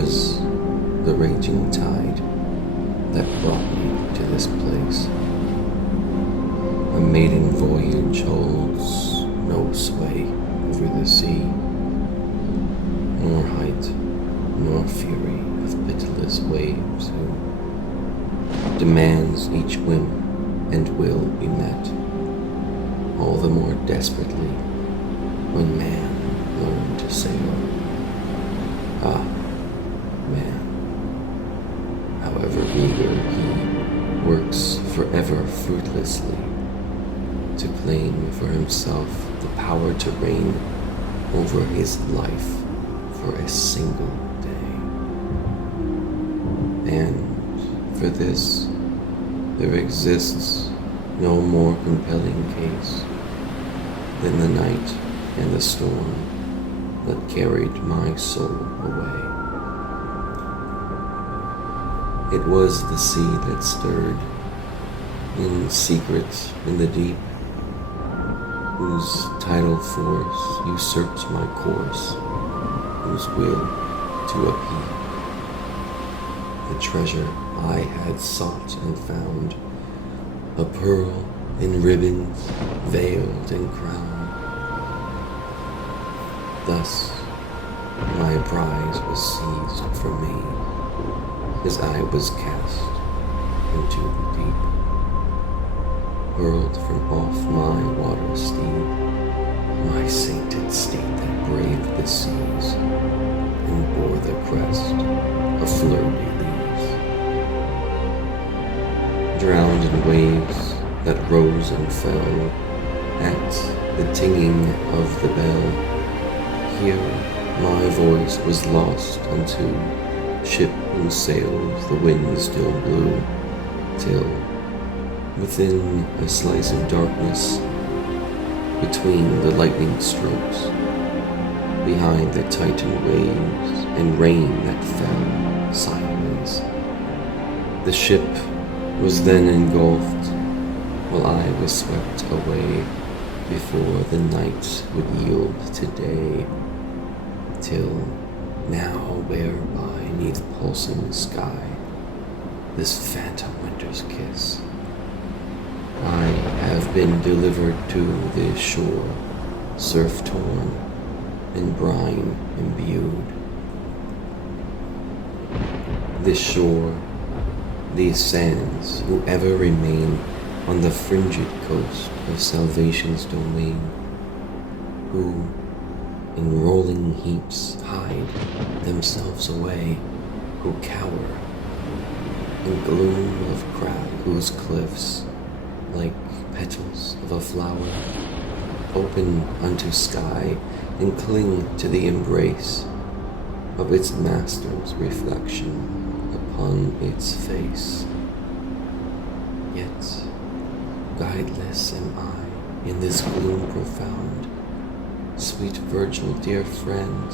was the raging tide that brought me to this place. A maiden voyage holds no sway over the sea, nor height, nor fury of pitiless waves who demands each whim and will be met, all the more desperately when man learned to sail. Ah, man, however eager he works forever fruitlessly to claim for himself the power to reign over his life for a single day. And for this, there exists no more compelling case than the night and the storm that carried my soul away. It was the sea that stirred in secret in the deep, whose tidal force usurped my course, whose will to appease the treasure I had sought and found, a pearl in ribbons, veiled and crowned. Thus my prize was seized from me as I was cast into the deep, hurled from off my water steed, my sainted steed that braved the seas and bore the crest of fleur-de-lis. Drowned in waves that rose and fell at the tinging of the bell, here my voice was lost unto ship whose sails the wind still blew, till within a slice of darkness, between the lightning strokes, behind the titan waves and rain that fell sideways, the ship was then engulfed, while I was swept away before the night would yield to day, till now whereby neath pulsing sky this phantom winter's kiss, I have been delivered to this shore, surf-torn and brine imbued. This shore, these sands, who ever remain on the fringed coast of salvation's domain, who in rolling heaps hide themselves away, who cower in gloom of crag, whose cliffs, like petals of a flower, open unto sky and cling to the embrace of its master's reflection upon its face. Yet guideless am I in this gloom profound. Sweet Virgil, dear friend,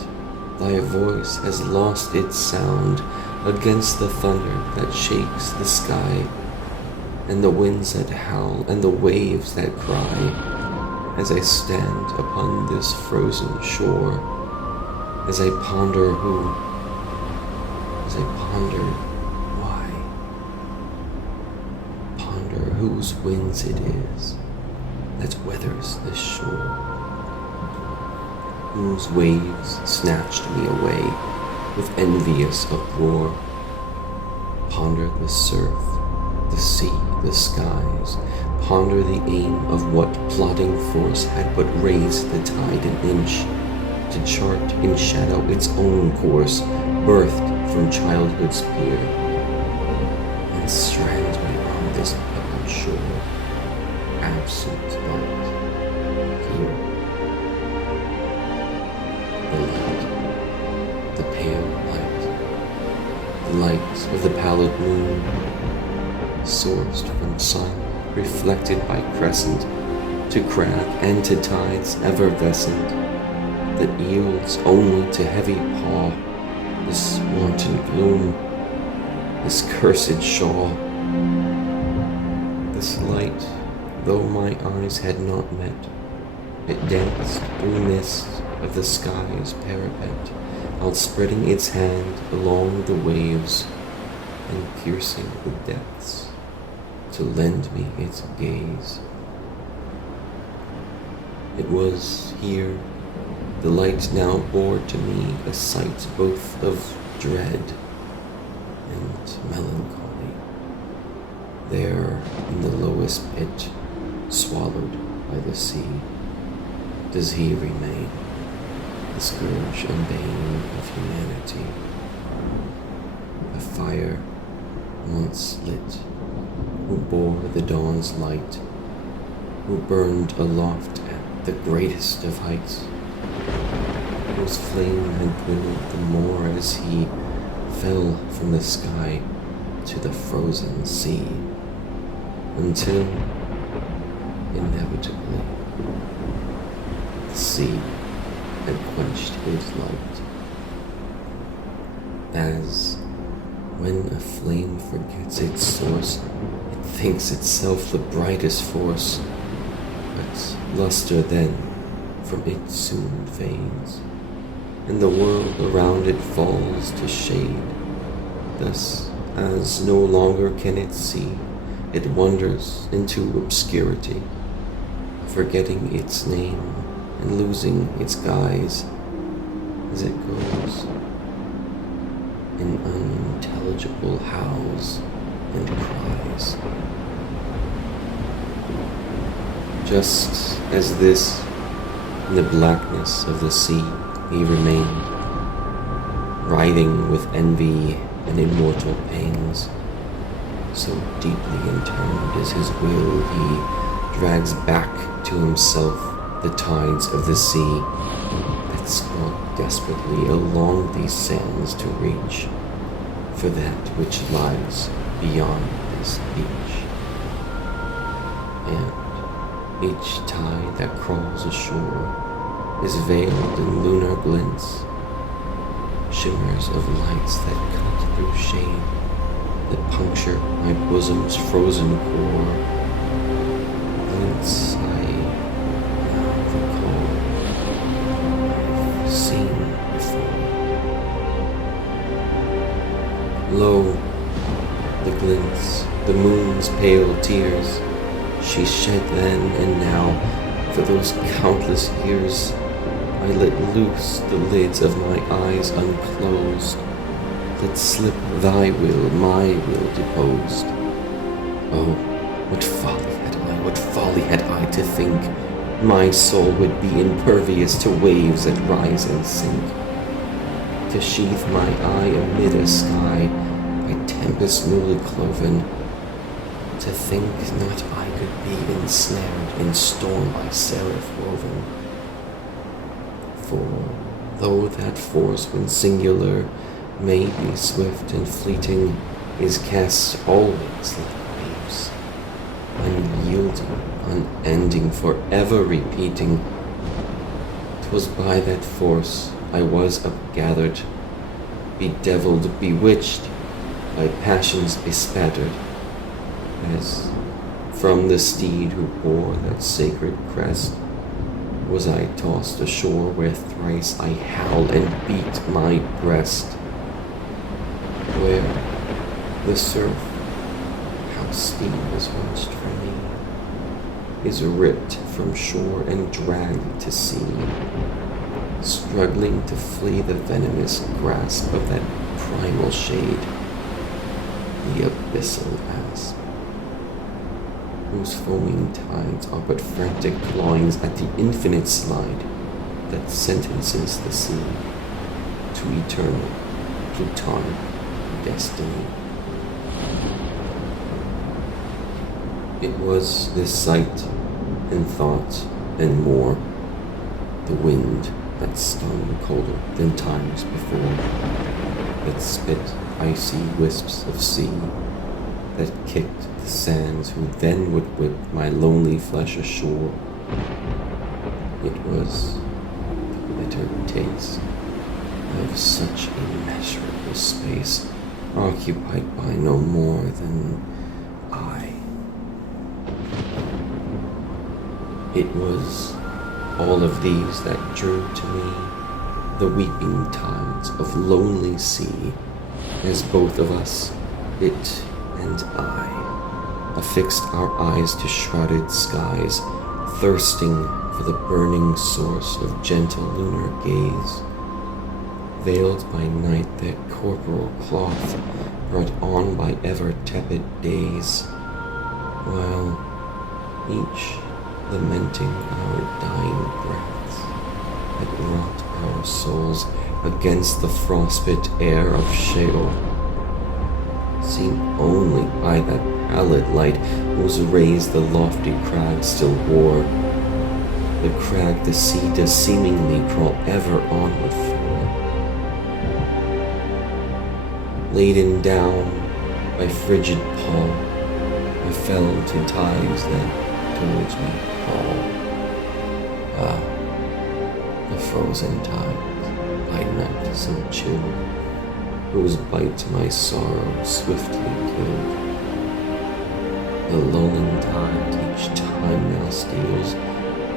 thy voice has lost its sound against the thunder that shakes the sky, and the winds that howl, and the waves that cry, as I stand upon this frozen shore, as I ponder why, ponder whose winds it is that weathers this shore, whose waves snatched me away with envious uproar, ponder the surf, the sea, the skies, ponder the aim of what plotting force had but raised the tide an inch, to chart in shadow its own course, birthed from childhood's pier, and strand me on this pebbled shore, absent but here. The light, the pale light, the light of the pallid moon, sourced from sun, reflected by crescent, to crag and to tides effervescent, that yields only to heavy paw this wanton gloom, this cursed shawl. This light, though my eyes had not met, it danced through mist of the sky's parapet outspreading its hand along the waves and piercing the depths to lend me its gaze. It was here the light now bore to me a sight both of dread and melancholy. There in the lowest pit, swallowed by the sea, does he remain, the scourge and bane of humanity. A fire once lit, who bore the dawn's light, who burned aloft at the greatest of heights, whose flame had dwindled the more as he fell from the sky to the frozen sea, until, inevitably, the sea had quenched his light. As when a flame forgets its source, it thinks itself the brightest force, but luster then from it soon fades, and the world around it falls to shade. Thus, as no longer can it see, it wanders into obscurity, forgetting its name and losing its guise as it goes, in unintelligible howls and cries. Just as this, in the blackness of the sea, he remained, writhing with envy and immortal pains. So deeply interned is his will, he drags back to himself the tides of the sea that squawk desperately along these sands to reach for that which lies beyond this beach. And each tide that crawls ashore is veiled in lunar glints, shimmers of lights that cut through shade, that puncture my bosom's frozen core, glints I now recall I've seen before. Lo, the glints, the moon's pale tears, she shed then and now, for those countless years, I let loose the lids of my eyes unclosed, let slip thy will, my will deposed. Oh, what folly had I to think my soul would be impervious to waves that rise and sink, to sheathe my eye amid a sky by tempest newly cloven, to think not I could be ensnared in storm by seraph woven. For though that force when singular may be swift and fleeting, is cast always like waves, unyielding, unending, forever repeating. 'Twas by that force I was upgathered, bedeviled, bewitched, by passions bespattered, as from the steed who bore that sacred crest was I tossed ashore, where thrice I howled and beat my breast, where the surf, how steep is watched for me, is ripped from shore and dragged to sea, struggling to flee the venomous grasp of that primal shade, the abyssal asp, whose foaming tides are but frantic clawings at the infinite slide that sentences the sea to eternal plutonic destiny. It was this sight and thought and more, the wind that stung colder than times before, that spit icy wisps of sea, that kicked the sands, who then would whip my lonely flesh ashore. It was the bitter taste of such immeasurable space, occupied by no more than I. It was all of these that drew to me the weeping tides of lonely sea, as both of us, it and I, affixed our eyes to shrouded skies, thirsting for the burning source of gentle lunar gaze. Veiled by night, that corporal cloth brought on by ever-tepid days, while each lamenting our dying breaths had wrought our souls against the frostbit air of Sheol, seen only by that pallid light whose rays the lofty crag still wore, the crag the sea does seemingly crawl ever onward for. Laden down by frigid pall, I fell to tides that towards me call. Ah, the frozen tides, by night so chill, whose bite my sorrow swiftly killed. The lulling tide each time now steals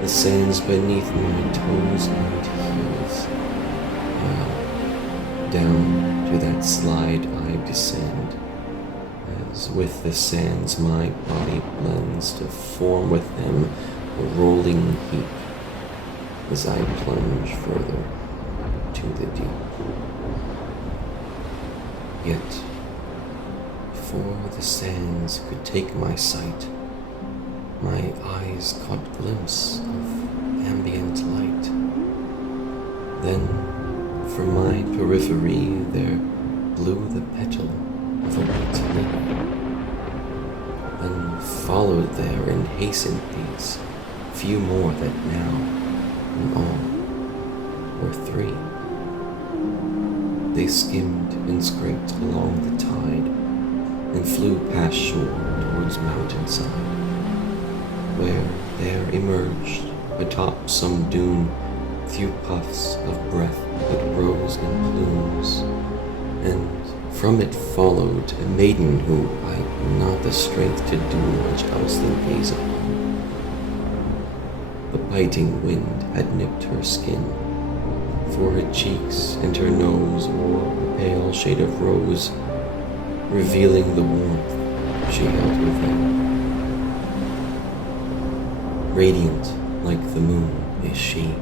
the sands beneath my toes and heels. Ah, down to that slide I descend, as with the sands my body blends to form with them a rolling heap, as I plunge further to the deep. Yet, before the sands could take my sight, my eyes caught glimpse of ambient light. Then, from my periphery there blew the petal of a white lily. Then followed there in hastened pace few more that now, in all, were 3. They skimmed and scraped along the tide, and flew past shore towards mountainside, where there emerged atop some dune few puffs of breath that rose in plumes, and from it followed a maiden who I had not the strength to do much else than gaze upon. The biting wind had nipped her skin, for her cheeks and her nose wore a pale shade of rose, revealing the warmth she held within. Radiant like the moon is she,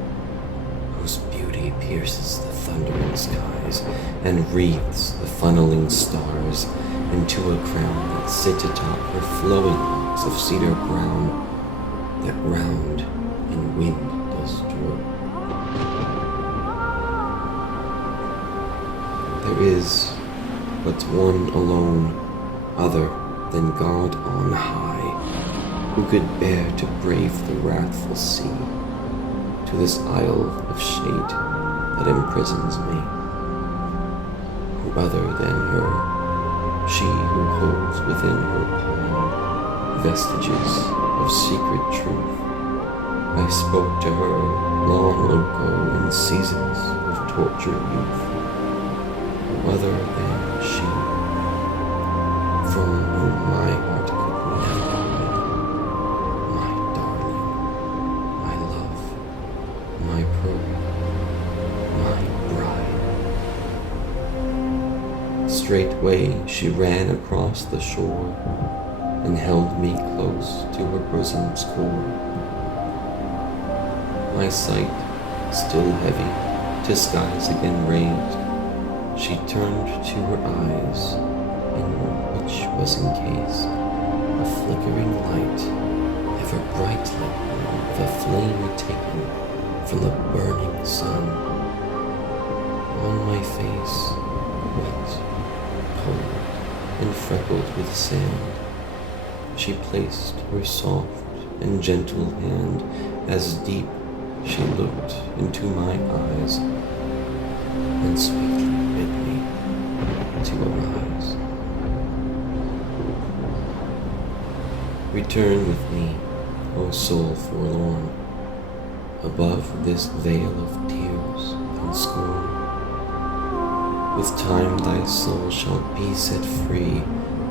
whose beauty pierces the thundering skies and wreathes the funneling stars into a crown that sits atop her flowing locks of cedar brown that round in wind does droop. There is but one alone, other than God on high, who could bear to brave the wrathful sea to this isle of shade that imprisons me. Who other than her, she who holds within her palm vestiges of secret truth. I spoke to her long ago in seasons of tortured youth. Who other than she, from whom my heart could never win, my darling, my love, my pearl, my bride. Straightway she ran across the shore and held me close to her bosom's core. My sight, still heavy, to skies again raised, she turned to her eyes, in which was encased a flickering light, ever bright like of a flame taken from the burning sun. On my face, wet, cold, and freckled with sand, she placed her soft and gentle hand, as deep she looked into my eyes, and sweetly bid me to arise. Return with me, O soul forlorn, above this veil of tears and scorn. With time thy soul shall be set free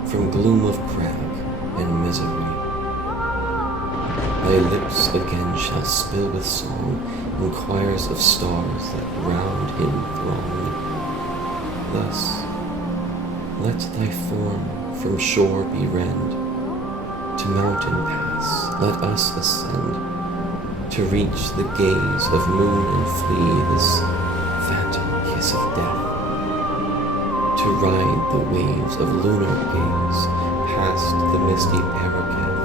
from gloom of crag and misery. Thy lips again shall spill with song and choirs of stars that round him throng. Thus, let thy form from shore be rend, to mountain pass let us ascend, to reach the gaze of moon and flee this phantom kiss of death, to ride the waves of lunar gaze past the misty Parageth.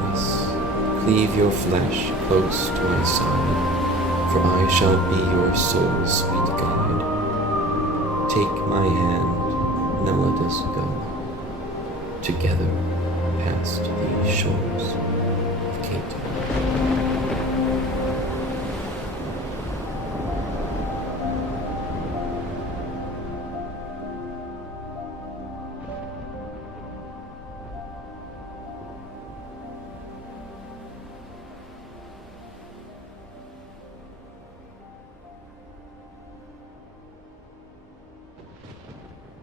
Thus, cleave your flesh close to my side, for I shall be your soul's sweet guide. Take my hand, now let us go together past the shores of Cato.